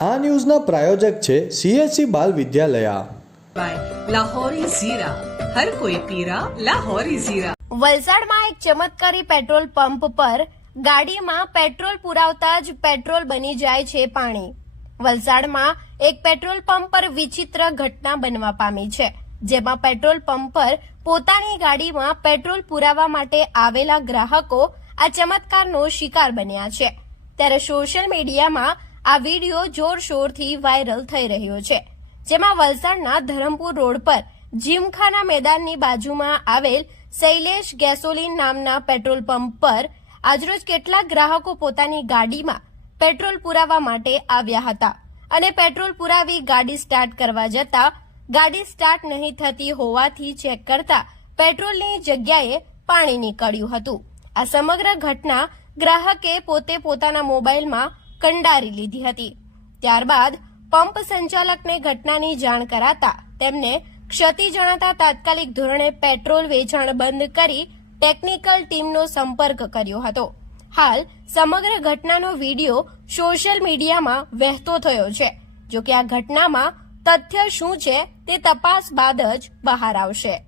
આ ન્યૂઝના પ્રાયોજક છે સીએસસી બાલ વિદ્યાલયા. લાહોરી ઝીરા. લાહોરી વલસાડમાં એક ચમત્કારી પેટ્રોલ પંપ પર ગાડીમાં પેટ્રોલ પુરાવતા જ પેટ્રોલ બની જાય છે પાણી. વલસાડમાં એક પેટ્રોલ પંપ પર વિચિત્ર ઘટના બનવા પામી છે જેમાં પેટ્રોલ પંપ પર પોતાની ગાડીમાં પેટ્રોલ પુરાવા માટે આવેલા ગ્રાહકો આ ચમત્કારનો શિકાર બન્યા છે. ત્યારે સોશિયલ મીડિયામાં આ વીડિયો જોરશોરથી વાયરલ થઈ રહ્યો છે. જેમાં વલસાડના ધરમપુર રોડ પર જીમખાના મેદાનની બાજુમાં આવેલ શૈલેષ ગેસોલીન નામના પેટ્રોલ પંપ પર આજરોજ કેટલાક ગ્રાહકો પોતાની ગાડીમાં પેટ્રોલ પુરાવા માટે આવ્યા હતા અને પેટ્રોલ પુરાવી ગાડી સ્ટાર્ટ કરવા જતા ગાડી સ્ટાર્ટ નહીં થતી હોવાથી ચેક કરતા પેટ્રોલની જગ્યાએ પાણી નીકળ્યું હતું. આ સમગ્ર ઘટના ગ્રાહકે પોતે પોતાના મોબાઈલમાં કંડારી લીધી હતી. ત્યારબાદ પંપ સંચાલકને ઘટનાની જાણ કરાતા તેમને ક્ષતિ જણાતા તાત્કાલિક ધોરણે પેટ્રોલ વેચાણ બંધ કરી ટેકનિકલ ટીમનો સંપર્ક કર્યો હતો. હાલ સમગ્ર ઘટનાનો વીડિયો સોશિયલ મીડિયામાં વહેતો થયો છે. જો કે આ ઘટનામાં તથ્ય શું છે તે તપાસ બાદ જ બહાર આવશે.